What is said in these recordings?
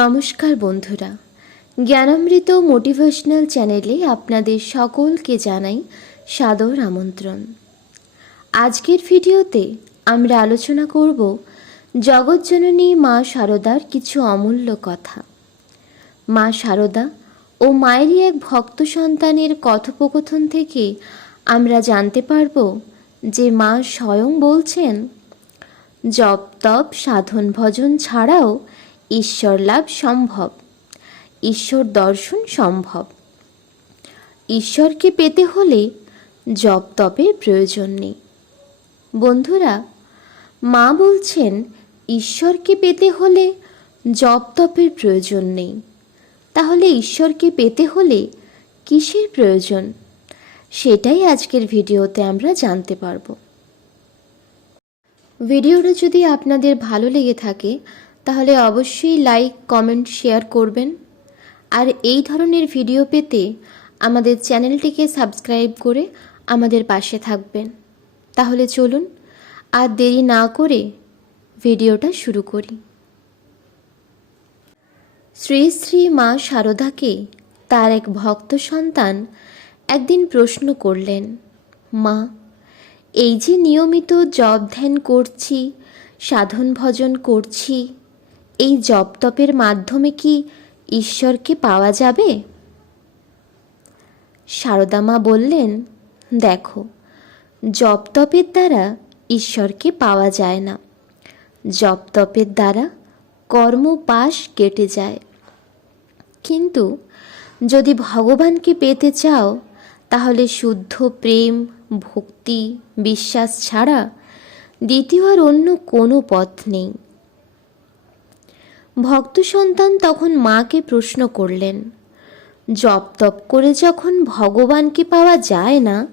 নমস্কার বন্ধুরা, জ্ঞানামৃত মোটিভেশনাল চ্যানেলে আপনাদের সকলকে জানাই সাদর আমন্ত্রণ। আজকের ভিডিওতে আমরা আলোচনা করব জগৎজননী মা শারদার কিছু অমূল্য কথা। মা শারদা ও মায়েরই এক ভক্ত সন্তানের কথোপকথন থেকে আমরা জানতে পারব যে মা স্বয়ং বলছেন, জপ তপ সাধন ভজন ছাড়াও ঈশ্বর লাভ সম্ভব, ঈশ্বর দর্শন সম্ভব। ঈশ্বরকে পেতে হলে জপ তপের প্রয়োজন নেই। বন্ধুরা, মা বলছেন ঈশ্বরকে পেতে হলে জপ তপের প্রয়োজন নেই। তাহলে ঈশ্বরকে পেতে হলে কিসের প্রয়োজন? সেটাই আজকের ভিডিওতে আমরা জানতে পারব। ভিডিওটা যদি আপনাদের ভালো লেগে থাকে তাহলে অবশ্যই লাইক, কমেন্ট, শেয়ার করবেন। আর এই ধরনের ভিডিও পেতে আমাদের চ্যানেলটিকে সাবস্ক্রাইব করে আমাদের পাশে থাকবেন। তাহলে চলুন আর দেরি না করে ভিডিওটা শুরু করি। শ্রী শ্রী মা শারদাকে তার এক ভক্ত সন্তান একদিন প্রশ্ন করলেন, মা, এই যে নিয়মিত জপ ধ্যান করছি, সাধন ভজন করছি, এই জপ তপের মাধ্যমে কি ঈশ্বরকে পাওয়া যাবে? শারদা মা বললেন, দেখো, জপ তপের দ্বারা ঈশ্বরকে পাওয়া যায় না। জপ তপের দ্বারা কর্মপাশ কেটে যায়। কিন্তু যদি ভগবানকে পেতে চাও তাহলে শুদ্ধ প্রেম, ভক্তি, বিশ্বাস ছাড়া দ্বিতীয় আর অন্য কোনো পথ নেই। ভক্ত সন্তান তখন মাকে প্রশ্ন করলেন, জপ তপ করে যখন ভগবানকে পাওয়া যায় না,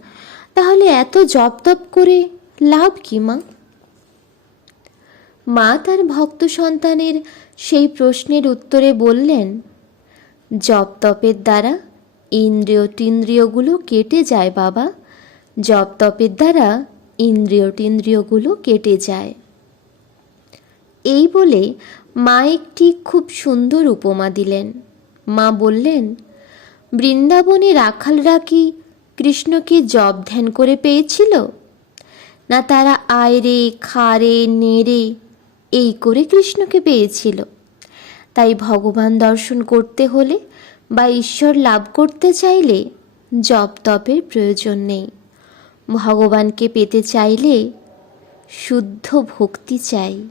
তাহলে এত জপ তপ করে লাভ কি মা? মা তার ভক্ত সন্তানের সেই প্রশ্নের উত্তরে বললেন, জপ তপের দ্বারা ইন্দ্রিয় টিন্দ্রিয়গুলো কেটে যায় বাবা, জপ তপের দ্বারা ইন্দ্রিয় টিন্দ্রিয়গুলো কেটে যায়। এই বলে মা একটি খুব সুন্দর উপমা দিলেন। মা বললেন, বৃন্দাবনে রাখালরা কি কৃষ্ণকে জপ ধ্যান করে পেয়েছিল? না তারা আয়রে খারে নেড়ে এই করে কৃষ্ণকে পেয়েছিল? তাই ভগবান দর্শন করতে হলে বা ঈশ্বর লাভ করতে চাইলে জপ তপের প্রয়োজন নেই। ভগবানকে পেতে চাইলে শুদ্ধ ভক্তি চাই।